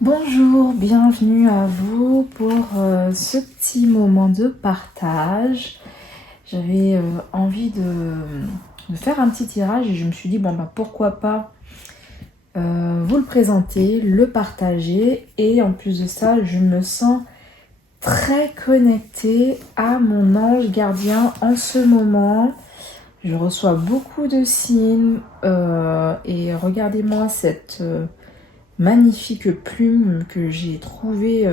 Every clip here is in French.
Bonjour, bienvenue à vous pour ce petit moment de partage. J'avais envie de faire un petit tirage et je me suis dit, pourquoi pas vous le présenter, le partager. Et en plus de ça, je me sens très connectée à mon ange gardien en ce moment. Je reçois beaucoup de signes et regardez-moi cette magnifique plume que j'ai trouvée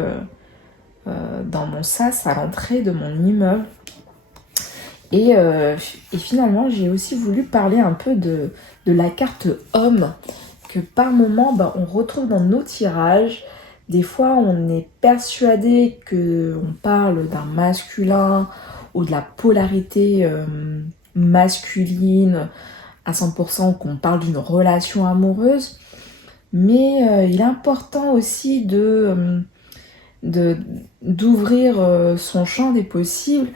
dans mon sas à l'entrée de mon immeuble. Et finalement, j'ai aussi voulu parler un peu de la carte homme que par moment, on retrouve dans nos tirages. Des fois, on est persuadé qu'on parle d'un masculin ou de la polarité masculine à 100%, qu'on parle d'une relation amoureuse. Mais il est important aussi d'ouvrir son champ des possibles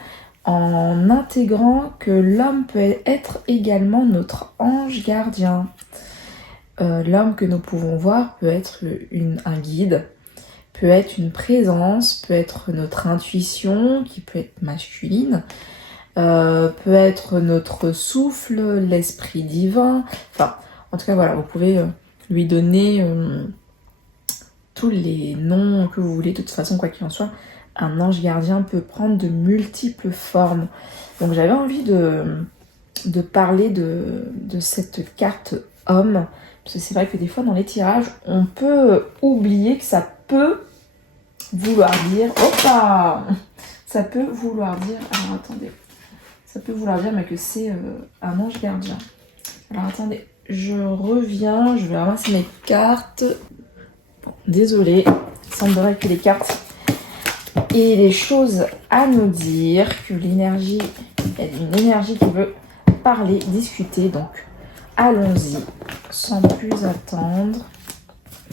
en intégrant que l'homme peut être également notre ange gardien. L'homme que nous pouvons voir peut être un guide, peut être une présence, peut être notre intuition qui peut être masculine, peut être notre souffle, l'esprit divin. Enfin, en tout cas, voilà, vous pouvez lui donner tous les noms que vous voulez. De toute façon, quoi qu'il en soit, un ange gardien peut prendre de multiples formes. Donc j'avais envie de parler de cette carte homme, parce que c'est vrai que des fois dans les tirages, on peut oublier que ça peut vouloir dire... Ça peut vouloir dire... Alors attendez. Ça peut vouloir dire que c'est un ange gardien. Alors attendez, je reviens, je vais ramasser mes cartes. Bon, désolée, il semblerait que les cartes aient des choses à nous dire, que l'énergie, il y a une énergie qui veut parler, discuter, donc allons-y, sans plus attendre.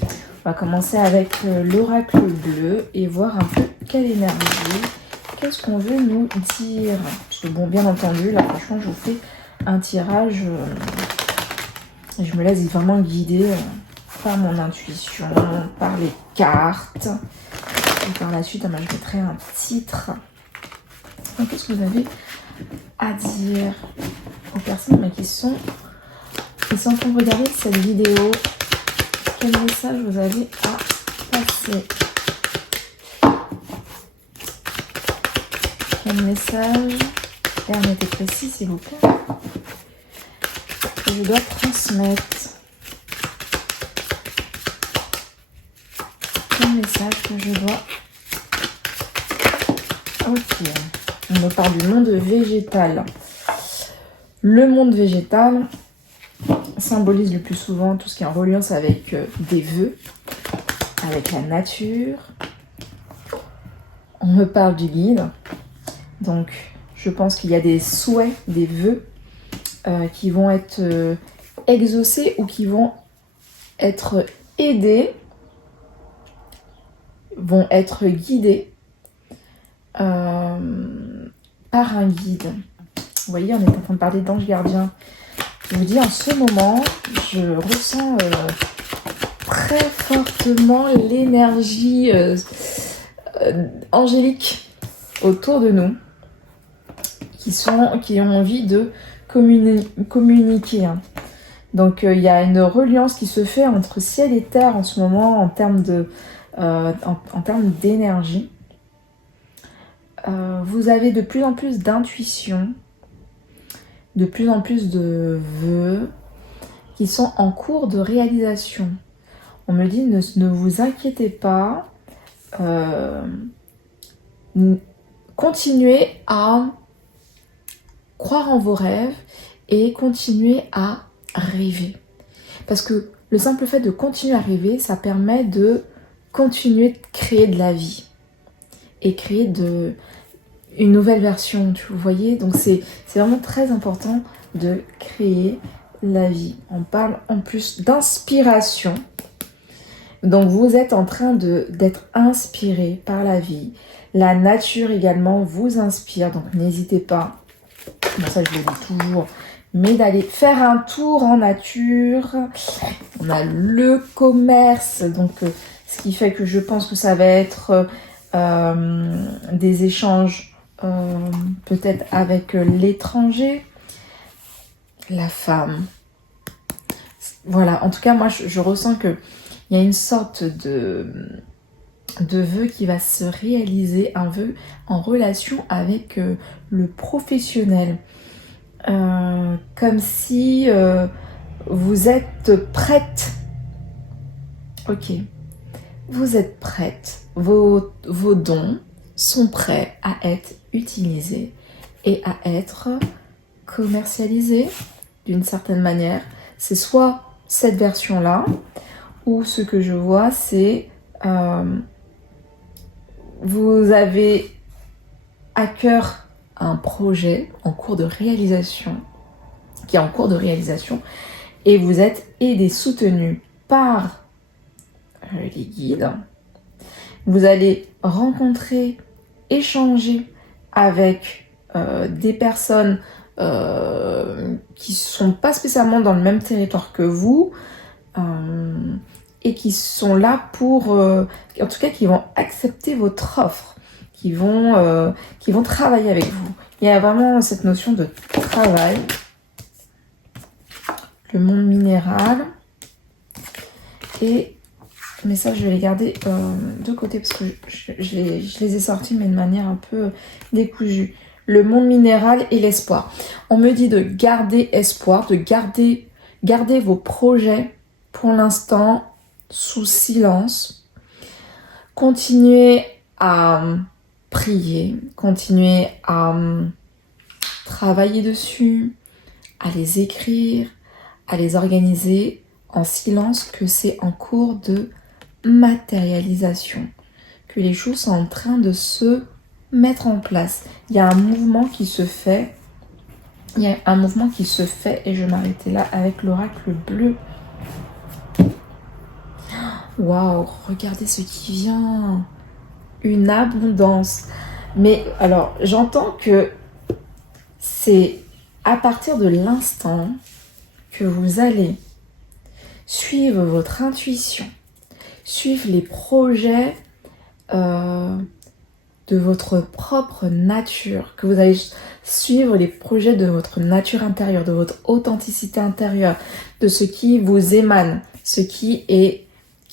On va commencer avec l'oracle bleu et voir un peu quelle énergie, qu'est-ce qu'on veut nous dire. Parce que bon, bien entendu, là franchement, je vous fais un tirage, je me laisse vraiment guider par mon intuition, par les cartes. Et par la suite, je mettrai un titre. Donc, qu'est-ce que vous avez à dire aux personnes qui sont en train de regarder cette vidéo? Quel message vous avez à passer? Quel message, permettez précis s'il vous plaît, que je dois transmettre? Quel message que je dois... Ok, on me parle du monde végétal. Le monde végétal symbolise le plus souvent tout ce qui est en reliance avec des vœux, avec la nature. On me parle du guide. Donc, je pense qu'il y a des souhaits, des vœux qui vont être exaucés ou qui vont être aidés, vont être guidés par un guide. Vous voyez, on est en train de parler d'ange gardien. Je vous dis, en ce moment, je ressens très fortement l'énergie angélique autour de nous, qui ont envie de communiquer. Donc, il y a une reliance qui se fait entre ciel et terre en ce moment en termes d'énergie. Vous avez de plus en plus d'intuition, de plus en plus de vœux qui sont en cours de réalisation. On me dit, ne vous inquiétez pas, continuez à croire en vos rêves et continuez à rêver. Parce que le simple fait de continuer à rêver, ça permet de continuer de créer de la vie et créer une nouvelle version, vous voyez. Donc c'est vraiment très important de créer la vie. On parle en plus d'inspiration. Donc vous êtes en train d'être inspiré par la vie. La nature également vous inspire, donc n'hésitez pas, bon ça je le dis toujours, mais d'aller faire un tour en nature. On a le commerce, donc Ce qui fait que je pense que ça va être des échanges peut-être avec l'étranger, la femme. Voilà, en tout cas, moi, je ressens qu'il y a une sorte de vœu qui va se réaliser, un vœu en relation avec le professionnel. Comme si vous êtes prête. Ok, vous êtes prête. Vos dons sont prêts à être utilisés et à être commercialisés d'une certaine manière. C'est soit cette version-là, ou ce que je vois, c'est vous avez à cœur un projet en cours de réalisation, qui est en cours de réalisation, et vous êtes aidé, soutenu par les guides. Vous allez rencontrer, échanger avec des personnes qui ne sont pas spécialement dans le même territoire que vous, et qui sont là pour, en tout cas, qui vont accepter votre offre, qui vont travailler avec vous. Il y a vraiment cette notion de travail. Le monde minéral. Mais ça, je vais les garder de côté parce que je les ai sortis, mais de manière un peu décousue. Le monde minéral et l'espoir. On me dit de garder espoir, de garder vos projets pour l'instant sous silence. Continuez à prier, continuez à travailler dessus, à les écrire, à les organiser en silence, que c'est en cours de matérialisation, que les choses sont en train de se mettre en place. Il y a un mouvement qui se fait, et je vais m'arrêter là avec l'oracle bleu. Waouh, regardez ce qui vient. Une abondance. Mais alors, j'entends que c'est à partir de l'instant que vous allez suivre votre intuition, suivre les projets de votre propre nature, que vous allez suivre les projets de votre nature intérieure, de votre authenticité intérieure, de ce qui vous émane, ce qui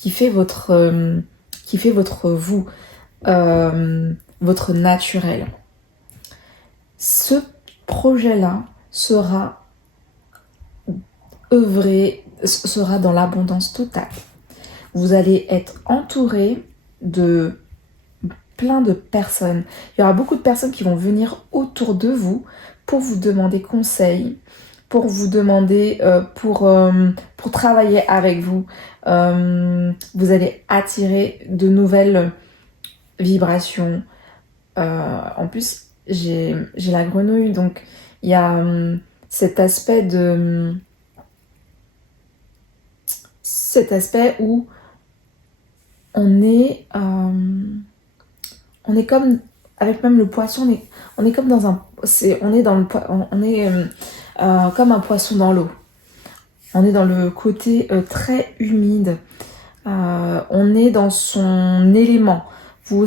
fait votre vous, votre naturel. Ce projet-là sera dans l'abondance totale. Vous allez être entouré de plein de personnes. Il y aura beaucoup de personnes qui vont venir autour de vous pour vous demander conseil, pour vous demander, pour travailler avec vous. Vous allez attirer de nouvelles vibrations. En plus, j'ai la grenouille, donc il y a cet aspect où on est comme avec même le poisson, on est comme dans comme un poisson dans l'eau. On est dans le côté très humide. On est dans son élément. Vous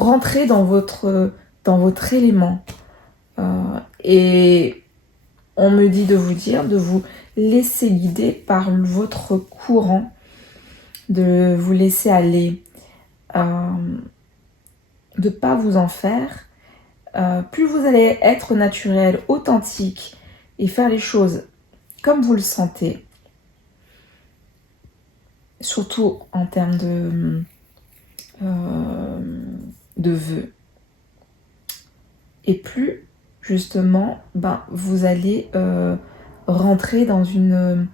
rentrez dans votre élément. Et on me dit de vous dire, de vous laisser guider par votre courant, de vous laisser aller, de pas vous en faire. Plus vous allez être naturel, authentique et faire les choses comme vous le sentez, surtout en termes de vœux, et plus justement vous allez rentrer dans une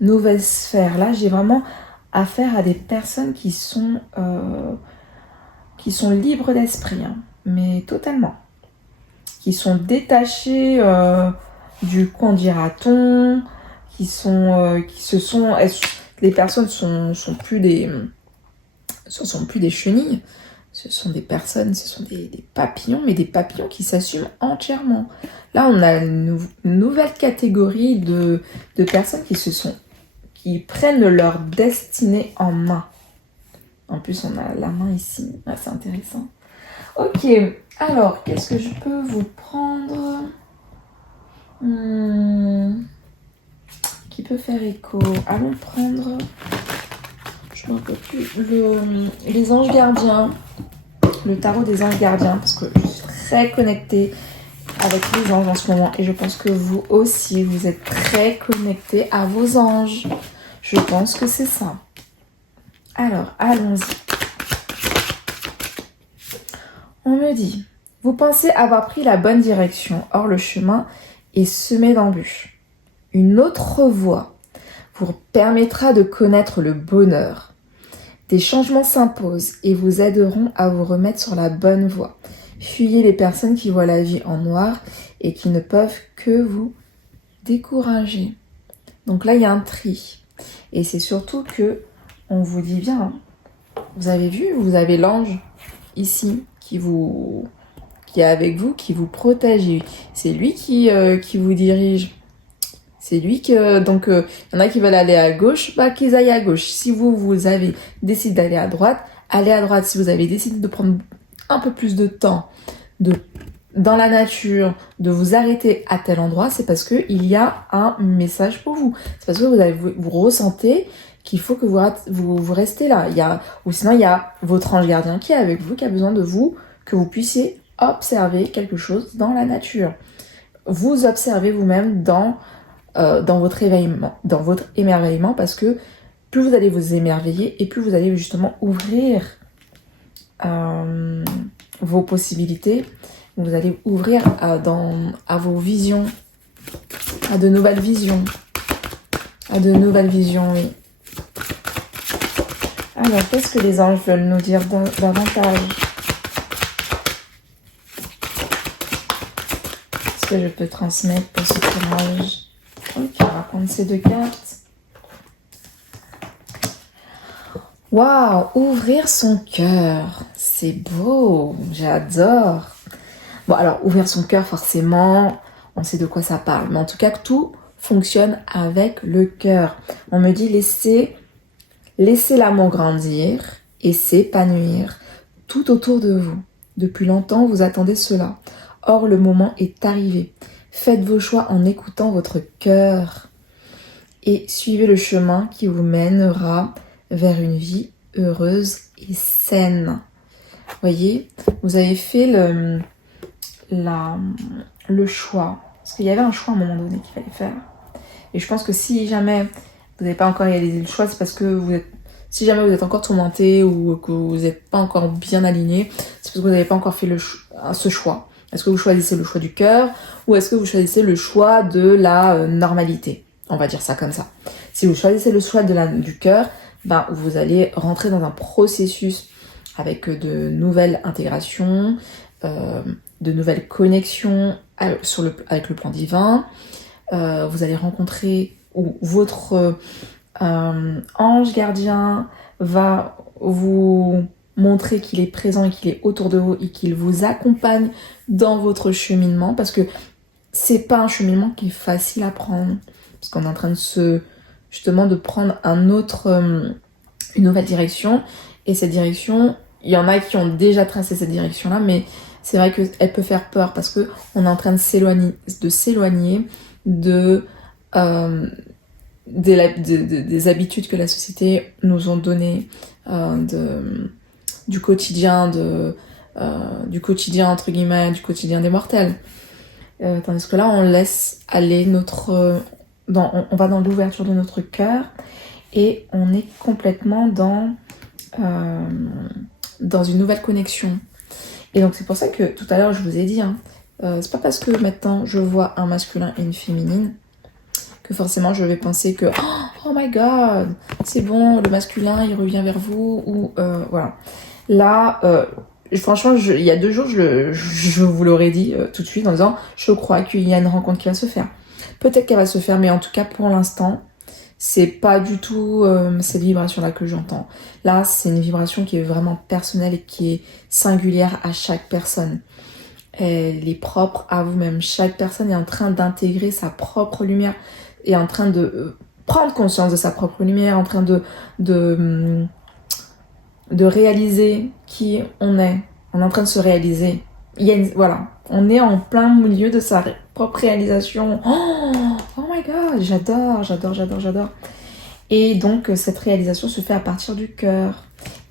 nouvelle sphère. Là, j'ai vraiment affaire à des personnes qui sont libres d'esprit, mais totalement, qui sont détachées du qu'en dira-t-on, les personnes sont plus des chenilles, ce sont des personnes, ce sont des papillons, mais des papillons qui s'assument entièrement. Là, on a une nouvelle catégorie de personnes qui prennent leur destinée en main. En plus, on a la main ici. Ah, c'est intéressant. Ok, alors, qu'est-ce que je peux vous prendre qui peut faire écho? Allons prendre, je ne me rappelle plus, les anges gardiens. Le tarot des anges gardiens, parce que je suis très connectée avec les anges en ce moment. Et je pense que vous aussi, vous êtes très connectés à vos anges. Je pense que c'est ça. Alors, allons-y. On me dit, vous pensez avoir pris la bonne direction, or le chemin est semé d'embûches. Une autre voie vous permettra de connaître le bonheur. Des changements s'imposent et vous aideront à vous remettre sur la bonne voie. Fuyez les personnes qui voient la vie en noir et qui ne peuvent que vous décourager. Donc là, il y a un tri. Et c'est surtout que, on vous dit bien, hein, vous avez vu, vous avez l'ange ici qui est avec vous, qui vous protège. C'est lui qui vous dirige. C'est lui que... Donc, il y en a qui veulent aller à gauche, bah qu'ils aillent à gauche. Si vous avez décidé d'aller à droite, allez à droite. Si vous avez décidé de prendre un peu plus de temps dans la nature, de vous arrêter à tel endroit, c'est parce qu'il y a un message pour vous. C'est parce que vous ressentez qu'il faut que vous restez là. Ou sinon, il y a votre ange gardien qui est avec vous, qui a besoin de vous, que vous puissiez observer quelque chose dans la nature. Vous observez vous-même dans votre émerveillement, parce que plus vous allez vous émerveiller et plus vous allez justement ouvrir vos possibilités, vous allez ouvrir à vos visions, à de nouvelles visions, oui. Alors, qu'est-ce que les anges veulent nous dire davantage? Qu'est-ce que je peux transmettre pour ce tirage? Ok, on va prendre ces deux cartes. Waouh, ouvrir son cœur. C'est beau, j'adore. Bon, alors, ouvrir son cœur, forcément, on sait de quoi ça parle. Mais en tout cas, tout fonctionne avec le cœur. On me dit laissez l'amour grandir et s'épanouir tout autour de vous. Depuis longtemps, vous attendez cela. Or, le moment est arrivé. Faites vos choix en écoutant votre cœur et suivez le chemin qui vous mènera vers une vie heureuse et saine. Voyez, vous avez fait le choix. Parce qu'il y avait un choix à un moment donné qu'il fallait faire. Et je pense que si jamais vous n'avez pas encore réalisé le choix, c'est parce que si jamais vous êtes encore tourmenté ou que vous n'êtes pas encore bien aligné, c'est parce que vous n'avez pas encore fait ce choix. Est-ce que vous choisissez le choix du cœur ou est-ce que vous choisissez le choix de la normalité? On va dire ça comme ça. Si vous choisissez le choix du cœur, ben, vous allez rentrer dans un processus avec de nouvelles intégrations, de nouvelles connexions avec le plan divin. Vous allez rencontrer, ou votre ange gardien va vous montrer qu'il est présent et qu'il est autour de vous et qu'il vous accompagne dans votre cheminement, parce que c'est pas un cheminement qui est facile à prendre, parce qu'on est en train de prendre une nouvelle direction, et cette direction, il y en a qui ont déjà tracé cette direction-là, mais c'est vrai qu'elle peut faire peur, parce que on est en train de s'éloigner des habitudes que la société nous ont données, du quotidien entre guillemets, du quotidien des mortels. Tandis que là, on laisse aller on va dans l'ouverture de notre cœur et on est complètement dans une nouvelle connexion. Et donc c'est pour ça que tout à l'heure je vous ai dit, c'est pas parce que maintenant je vois un masculin et une féminine que forcément je vais penser que oh my god, c'est bon, le masculin il revient vers vous, ou voilà. Là, franchement, il y a 2 jours, je vous l'aurais dit tout de suite en disant je crois qu'il y a une rencontre qui va se faire. Peut-être qu'elle va se faire, mais en tout cas pour l'instant, c'est pas du tout cette vibration-là que j'entends. Là, c'est une vibration qui est vraiment personnelle et qui est singulière à chaque personne. Elle est propre à vous-même. Chaque personne est en train d'intégrer sa propre lumière, est en train de prendre conscience de sa propre lumière, en train de de réaliser qui on est. On est en train de se réaliser. Voilà, on est en plein milieu de sa propre réalisation. Oh my god, j'adore. Et donc cette réalisation se fait à partir du cœur.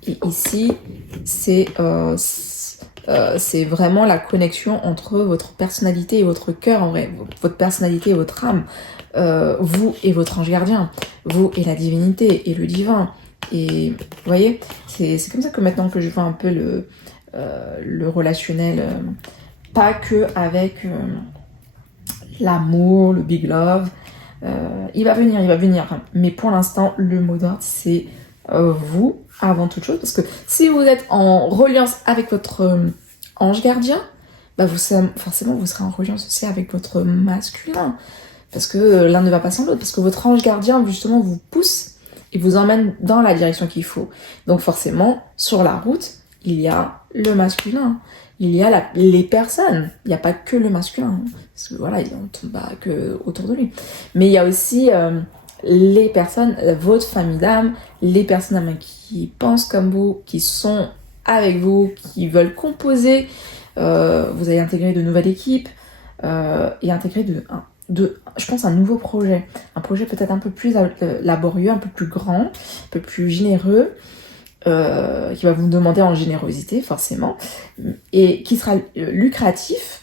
Et ici, c'est vraiment la connexion entre votre personnalité et votre cœur, en vrai, votre personnalité et votre âme, vous et votre ange gardien, vous et la divinité et le divin. Et vous voyez, c'est comme ça que maintenant que je vois un peu le relationnel, pas que avec l'amour, le big love, il va venir. Mais pour l'instant, le mot d'ordre, c'est vous avant toute chose. Parce que si vous êtes en reliance avec votre ange gardien, bah forcément, vous serez en reliance aussi avec votre masculin. Parce que l'un ne va pas sans l'autre. Parce que votre ange gardien, justement, vous pousse et vous emmène dans la direction qu'il faut. Donc forcément, sur la route, il y a le masculin. Il y a les personnes. Il n'y a pas que le masculin. Parce que voilà, il ne tombe pas que autour de lui. Mais il y a aussi les personnes, votre famille d'âme, les personnes qui pensent comme vous, qui sont avec vous, qui veulent composer. Vous allez intégrer de nouvelles équipes et intégrer je pense, un nouveau projet. Un projet peut-être un peu plus laborieux, un peu plus grand, un peu plus généreux, qui va vous demander en générosité, forcément, et qui sera lucratif.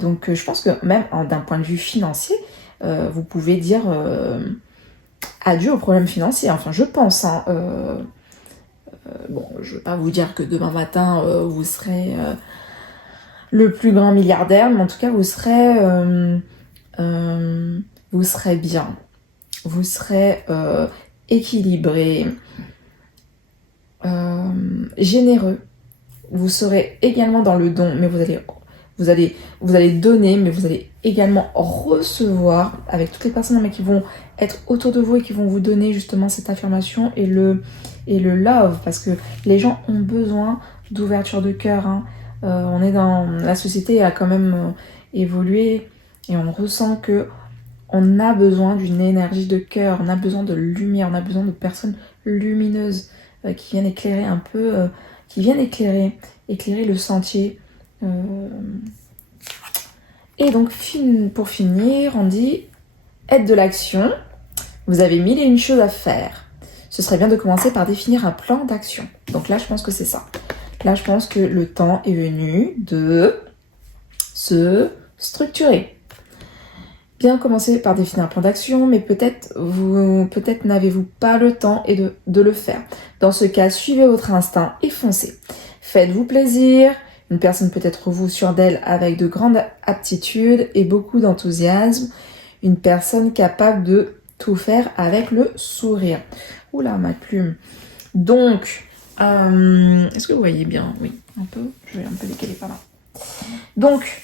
Donc, je pense que même d'un point de vue financier, vous pouvez dire adieu aux problèmes financiers. Enfin, je pense. Hein, bon, je ne veux pas vous dire que demain matin, vous serez le plus grand milliardaire, mais en tout cas, vous serez bien. Vous serez équilibré, généreux. Vous serez également dans le don, mais vous allez donner, mais vous allez également recevoir avec toutes les personnes qui vont être autour de vous et qui vont vous donner justement cette affirmation et le love, parce que les gens ont besoin d'ouverture de cœur. Hein. On est dans la société a quand même évolué et on ressent que on a besoin d'une énergie de cœur, on a besoin de lumière, on a besoin de personnes lumineuses qui viennent éclairer un peu, éclairer le sentier. Et donc, pour finir, on dit aide de l'action. Vous avez 1001 choses à faire. Ce serait bien de commencer par définir un plan d'action. Donc là, je pense que c'est ça. Là, je pense que le temps est venu de se structurer. Bien commencer par définir un plan d'action, mais peut-être n'avez-vous pas le temps et de le faire. Dans ce cas, suivez votre instinct et foncez. Faites-vous plaisir. Une personne peut être vous sûre d'elle avec de grandes aptitudes et beaucoup d'enthousiasme. Une personne capable de tout faire avec le sourire. Oula, ma plume. Donc, est-ce que vous voyez bien? Oui, un peu. Je vais un peu décaler par là. Donc,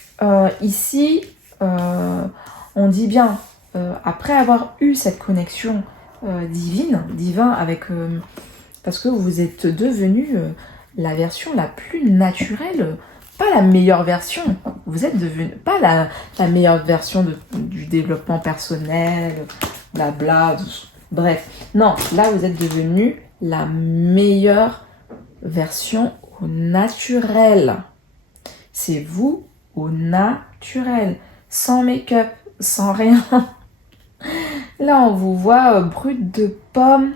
ici, on dit bien, après avoir eu cette connexion divin avec... parce que vous êtes devenu la version la plus naturelle, pas la meilleure version. Vous êtes devenu pas la meilleure version du développement personnel, blabla, bref. Non, là vous êtes devenu la meilleure version au naturel. C'est vous au naturel, sans make-up, sans rien. Là on vous voit brut de pomme.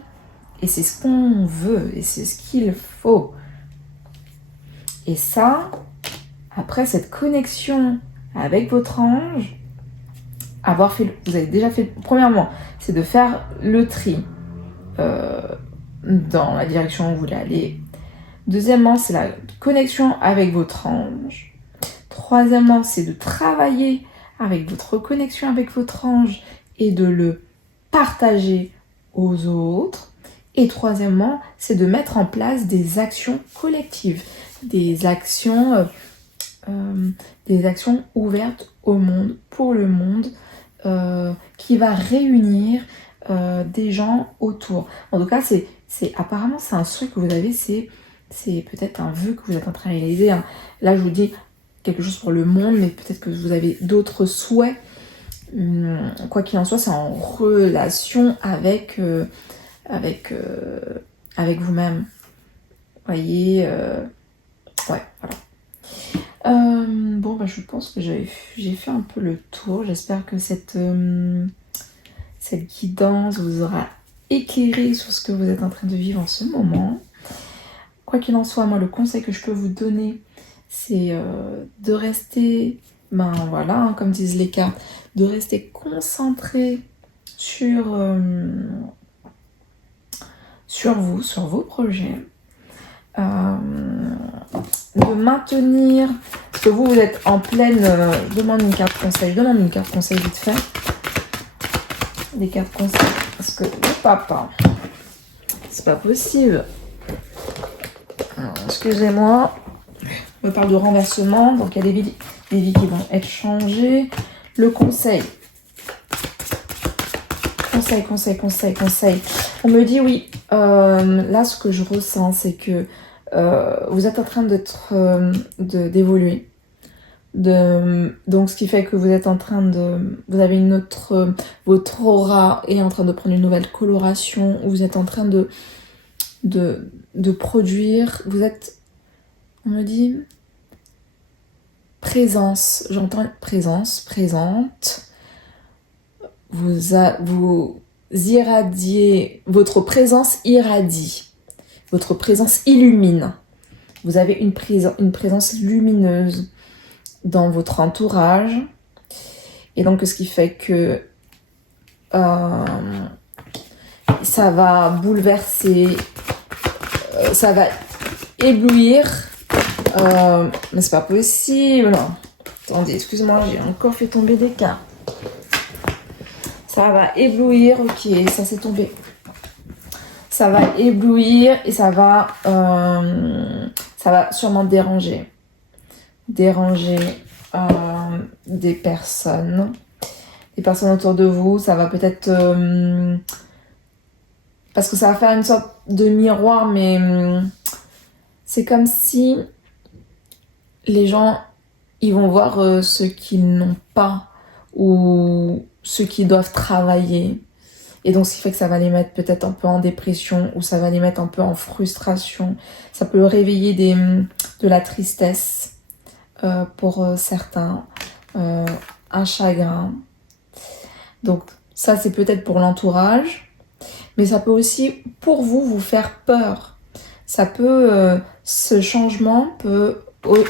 Et c'est ce qu'on veut, et c'est ce qu'il faut. Et ça, après cette connexion avec votre ange, vous avez déjà fait, premièrement, c'est de faire le tri dans la direction où vous voulez aller. Deuxièmement, c'est la connexion avec votre ange. Troisièmement, c'est de travailler avec votre connexion avec votre ange et de le partager aux autres. Et troisièmement, c'est de mettre en place des actions collectives, des actions ouvertes au monde, pour le monde, qui va réunir des gens autour. En tout cas, apparemment, c'est un souhait que vous avez, c'est peut-être un vœu que vous êtes en train de réaliser. Hein. Là, je vous dis quelque chose pour le monde, mais peut-être que vous avez d'autres souhaits. Quoi qu'il en soit, c'est en relation avec vous-même. voyez, ouais, voilà. Bon, bah, je pense que j'ai fait un peu le tour. J'espère que cette guidance vous aura éclairé sur ce que vous êtes en train de vivre en ce moment. Quoi qu'il en soit, moi, le conseil que je peux vous donner, c'est de rester, ben voilà, hein, comme disent les cartes, de rester concentré sur vous, sur vos projets. De maintenir, parce que vous êtes en pleine demande une carte conseil vite fait, des cartes conseils, parce que le papa, c'est pas possible. Alors, excusez-moi, on me parle de renversement, donc il y a des vies qui vont être changées. Le conseil, on me dit oui, là ce que je ressens, c'est que vous êtes en train d'évoluer. Donc ce qui fait que vous êtes en train vous avez votre aura est en train de prendre une nouvelle coloration, vous êtes en train de produire, vous êtes, on me dit, présence, j'entends présente, vous irradiez, votre présence irradie, votre présence illumine, vous avez une présence lumineuse dans votre entourage, et donc ce qui fait que ça va bouleverser, ça va éblouir, mais c'est pas possible. Attendez, excusez-moi, j'ai encore fait tomber des cartes. Ça va éblouir, ok, ça s'est tombé. Ça va éblouir et ça va sûrement déranger des personnes autour de vous. Ça va peut-être parce que ça va faire une sorte de miroir, mais c'est comme si les gens ils vont voir ce qu'ils n'ont pas ou ce qu'ils doivent travailler, et donc ce qui fait que ça va les mettre peut-être un peu en dépression, ou ça va les mettre un peu en frustration. Ça peut réveiller de la tristesse pour certains, un chagrin. Donc ça c'est peut-être pour l'entourage, mais ça peut aussi pour vous faire peur. Ça peut, ce changement peut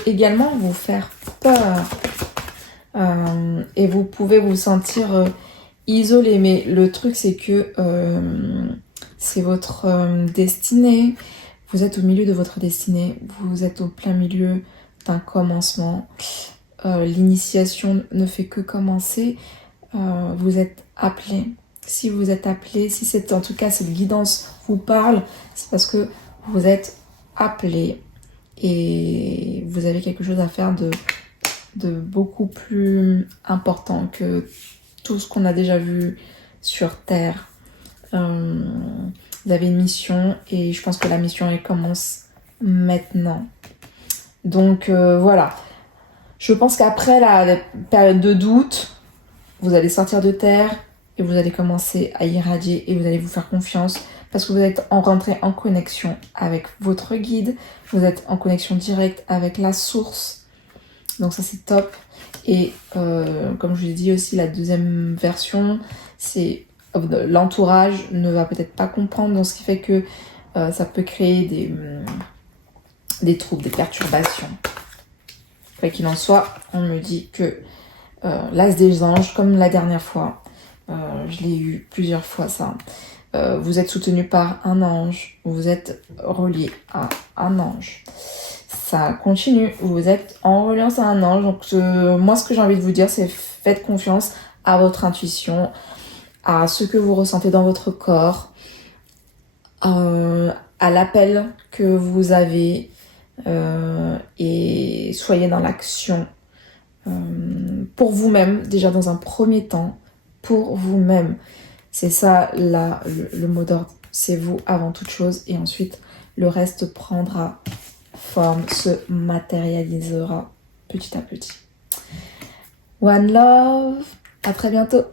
également vous faire peur, et vous pouvez vous sentir isolé, mais le truc c'est que c'est votre destinée. Vous êtes au milieu de votre destinée, vous êtes au plein milieu d'un commencement. L'initiation ne fait que commencer. Vous êtes appelé. Si vous êtes appelé, si c'est en tout cas cette guidance vous parle, c'est parce que vous êtes appelé et vous avez quelque chose à faire de beaucoup plus important que tout ce qu'on a déjà vu sur Terre. Vous avez une mission et je pense que la mission elle commence maintenant. Donc voilà. Je pense qu'après la période de doute, vous allez sortir de terre et vous allez commencer à irradier et vous allez vous faire confiance parce que vous êtes rentré en connexion avec votre guide, vous êtes en connexion directe avec la source. Donc ça c'est top. Et comme je vous l'ai dit aussi, la deuxième version, c'est l'entourage ne va peut-être pas comprendre, donc ce qui fait que ça peut créer des troubles, des perturbations. Quoi qu'il en soit, on me dit que l'as des anges, comme la dernière fois, je l'ai eu plusieurs fois ça, vous êtes soutenu par un ange, vous êtes relié à un ange. Ça continue, vous êtes en reliance à un ange. Donc moi ce que j'ai envie de vous dire, c'est faites confiance à votre intuition, à ce que vous ressentez dans votre corps, à l'appel que vous avez, et soyez dans l'action pour vous-même, déjà dans un premier temps, pour vous-même. C'est ça le mot d'ordre, c'est vous avant toute chose, et ensuite le reste prendra forme, se matérialisera petit à petit. One love, à très bientôt.